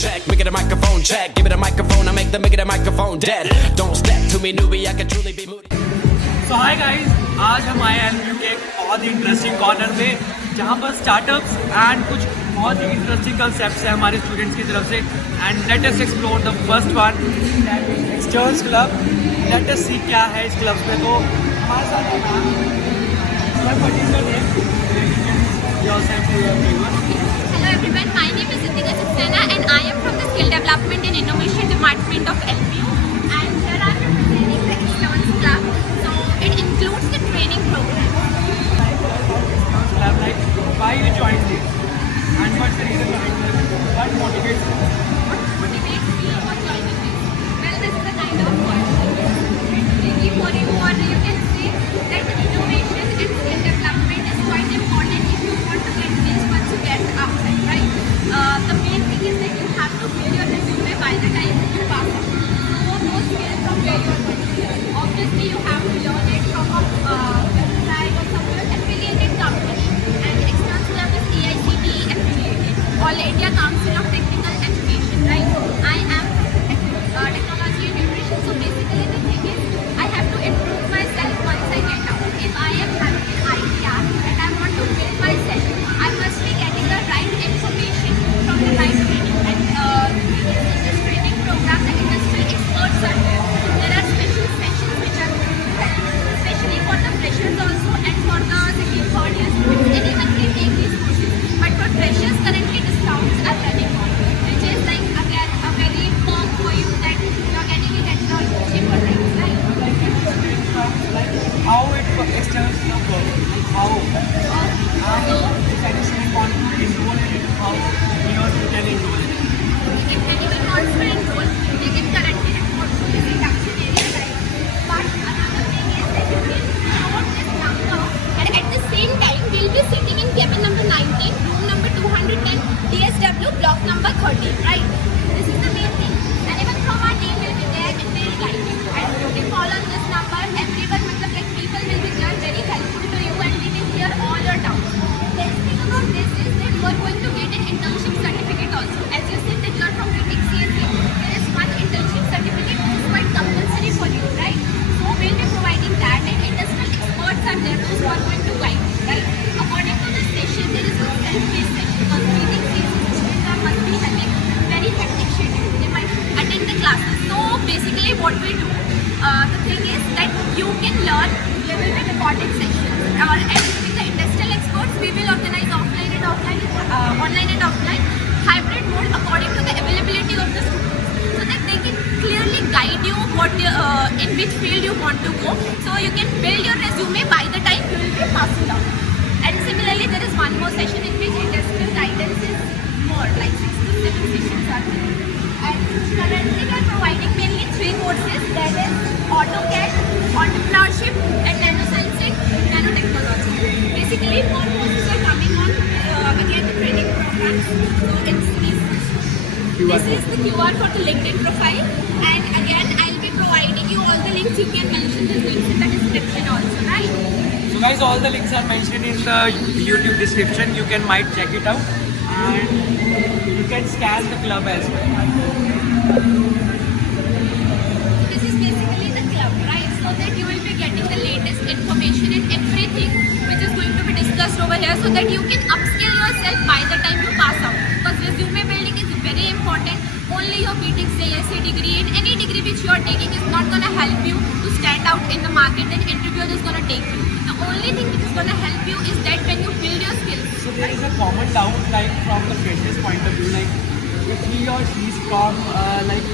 check, make it a microphone check, give it a microphone, I make the microphone dead. Don't step to me newbie, I can truly be moody. So hi guys, आज हम आए हैं LMU के एक बहुत ही interesting corner में जहाँ पर स्टार्टअप्स एंड कुछ बहुत ही इंटरेस्टिंग कंसेप्ट्स हैं हमारे स्टूडेंट्स की तरफ से and let us explore the first one externs club. Let us see क्या है इस क्लब में. तो हमारे साथ है Hello everyone, my name is Ritika Saxena and I am from the Skill Development and Innovation Department of LMU and here I am representing the Externs Club. So it includes the training program. Like why you joined this and what's the reason behind this? What motivates you? What motivates me for joining this? Well, this is a kind of question for you, or you can say that innovation and skill development is quite important if you want to get this once you get outside, right? The main thing is that you have to build your resume by the time you pass out. So those skills from where you are going to learn. Obviously, you have to learn it from a website or somewhere affiliated company. And Externs Club is AICTE affiliated, All India Council of Technical Education, right? I am from technology and nutrition. So basically, the thing is, I have to improve myself once I get out. If I am having an idea and I want to build myself, I must be getting the right information from the right training. And in this training program, the industry experts are there. There are special sessions which are going to help, especially for the freshers also and for the second, third year students. Anyone can take these courses. But for freshers, currently discounts are running on, which is like again a very perk for you that you're getting it at the cheaper rates, right? How it external club works? Like how? If any student wants to enroll in it, how he or she can enroll in it? If anyone wants to enroll, they can currently report to this induction area, right? But another thing is that you can note this number, and at the same time, we'll be sitting in cabin number 19, room number 210, DSW, block number 30, right? This is the main thing. Anyone from our team will be there and they'll guide you. And you can call on this number. Everyone, like people will be there, very helpful to you, and we will clear all your doubts. The thing about this is that you are going to get an internship certificate also. As you said that you are from XCSE, there is one internship certificate which is quite compulsory for you, right? So we'll be providing that, and industrial experts are there who are going to guide you, right? According to the session, there is no self-paced session because breathing phases students must be having very hectic schedule. They might attend the classes. So basically, what we do, the thing is that you can learn. There will be recorded sessions, and with the industrial experts, we will organize offline and offline, online and offline, hybrid mode according to the availability of the students, so that they can clearly guide you what in which field you want to go. So you can build your resume by the time you will be passing out. And similarly, there is one more session in which industrial guidance is more, like 6 to 7 sessions are there. And currently, we are providing mainly 3 courses. That is AutoCAD, Entrepreneurship, and Nanosensing, Nanotechnology. Basically, more courses are coming on again the training programs. So it's these. This is the QR for the LinkedIn profile, and again I'll be providing you all the links. You can mention the links in the description also, right? So guys, all the links are mentioned in the YouTube description. You can might check it out, and you can scan the club as well. This is basically the club, right? So that you will be getting the latest information and everything which is going to be discussed over here, so that you can upskill yourself by the time you pass out. Because resume building is very important. Only your BTech CSA degree and any degree which you are taking is not going to help you to stand out in the market, and interviewer is going to take you. The only thing which is going to help you is that when you build your skills. So there is a common doubt, like from the fresher's point of view, like if he or she is from like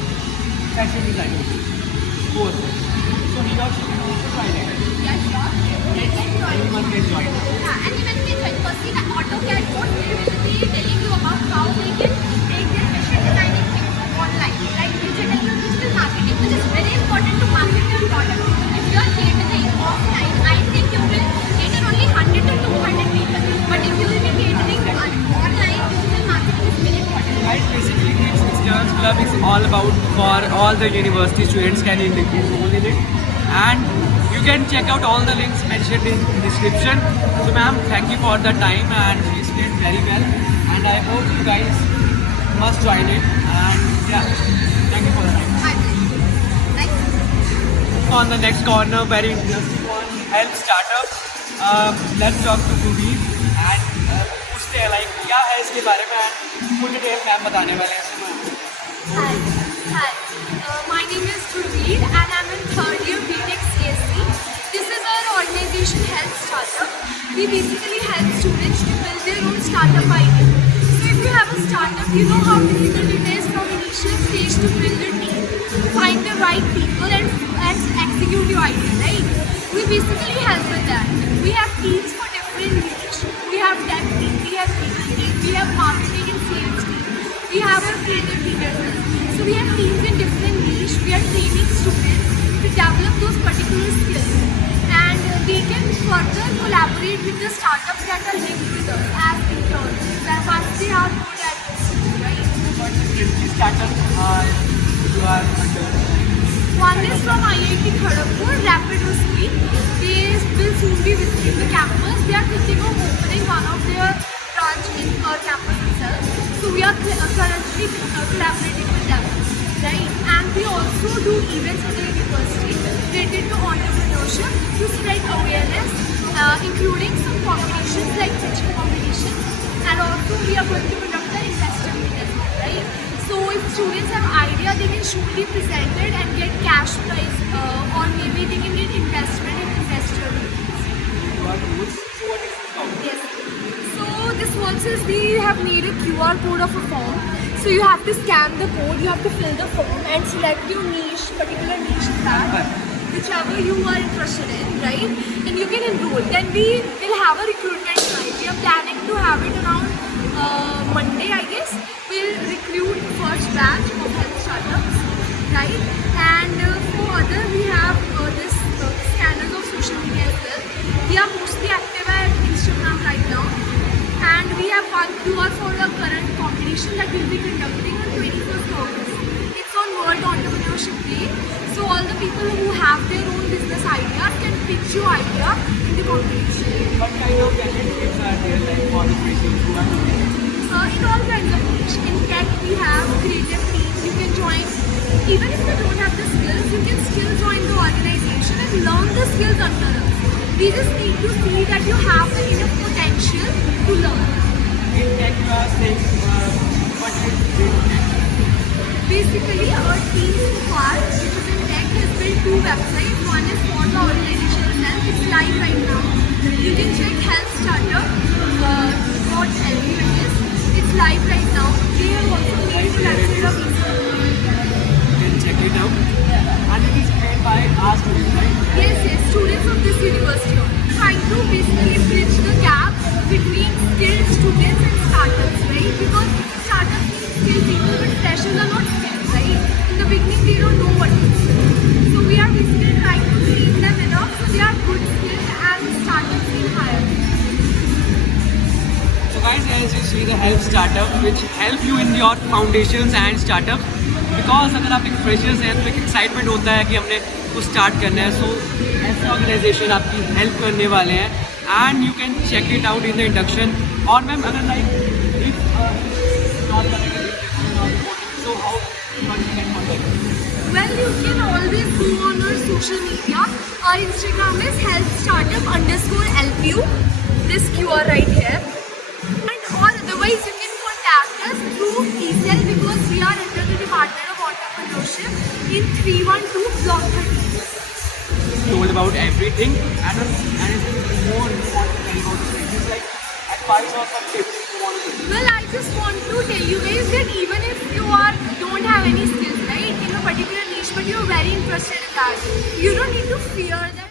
fashion design course, so he or she can also try it. Yeah, sure. Anyone can join. Yeah, anyone can join. Because see, the AutoCAD course, we will be telling you about how they can take their fashion designing things online, like digital to digital marketing, which is very important to market your product. If you are catering offline, I think you will cater only 100 to 200 people. But if you will be catering online, digital marketing is very important. Guys, basically this Externs Club is all about for all the university students can enroll in it, and you can check out all the links mentioned in the description. So ma'am, thank you for the time, and you explained very well, and I hope you guys must join it. And yeah, thank you for the time. My pleasure. Thank you. On the next corner, very interesting one, help startup. Let's talk to Gurveer and पूछते हैं like क्या है इसके बारे में and full detail ma'am बताने वाले हैं. Hi. My name is Gurveer and I'm in third year BTech CSC. This is our organization Help Startup. We basically help students to build their own startup idea. So if you have a startup, you know how difficult it is from initial stage to build a team, find the right people and execute your idea, right? We basically help with that. We have teams for different niche. We have tech team, we have people team, we have marketing and sales team. We have our creative team as well. So we have teams in different niche. We are training students to develop those particular skills. And they can further collaborate with the startups that are linked with us as interns. And once they are good at this, right? Which startups you are under? One is from IIT Kharagpur, Rapido Suite. They will soon be visiting the campus. They are thinking of opening one of their branch in our campus itself. So we are currently collaborating with them, right? And we also do events at the university related to entrepreneurship to spread awareness, including some competitions like pitching competition. And also we are going to conduct the investor meet as well, right? So if students have idea, they can surely present it and get cash prize, or maybe they can get investment in investor meetings. What is this about? Yes. So this works is we have made a QR code of a form. So you have to scan the code, you have to fill the form and select your niche, particular niche in that, whichever you are interested in, right? And you can enroll. Then we will have a recruitment drive. We are planning to have it around Monday, I guess. We'll recruit first batch of health startups, right? And for other, we have this scanners of social media as well. We are mostly active at Instagram right now. And we have one QR for the current competition that we'll be conducting on 21st August. It's on World Entrepreneurship Day. So all the people who have their own business ideas can pitch your idea in the competition. What kind of candidates are there like for the patients who are doing it? In all kinds of niche. In tech, we have creative teams. You can join. Even if you don't have the skills, you can still join the organization and learn the skills under us. We just need to see that you have the enough potential to learn. In tech, you are saying what is it? Basically, our team so far, which is in tech, has built two websites. One is for the organization itself. It's live right now. You can check healthstartup.lv. It's live right now. We have also made a website of You can check it out. And it is made by our students, right? yes, students of this university. Trying to basically bridge the gap between skilled students and startups, right? Because startups need skilled people, but freshers are not skilled, right? In the beginning, they don't know what to do. So we are basically trying to train them enough so they are good skilled and startups will hire them. So guys, as you see the help startup which help you in your foundations and startup, because अगर आप एक freshers हैं तो एक excitement होता है कि हमने कुछ स्टार्ट करना है. सो ऐसे ऑर्गेनाइजेशन आपकी हेल्प करने वाले हैं and you can check it out in the induction. और मैम अगर like if so how one can contact? Well, you can always go on our social media. Our Instagram is helpstartup_LPU. This QR right here. And or otherwise you can contact us through TCL because we are under the Department of Entrepreneurship in 312 Block 13. Told about everything and it's more you want to tell about it. It's like advice or some tips you want to give. Well, I just want to tell you guys that even if you don't have any skills, right, in a particular niche, but you're very interested in that, you don't need to fear that.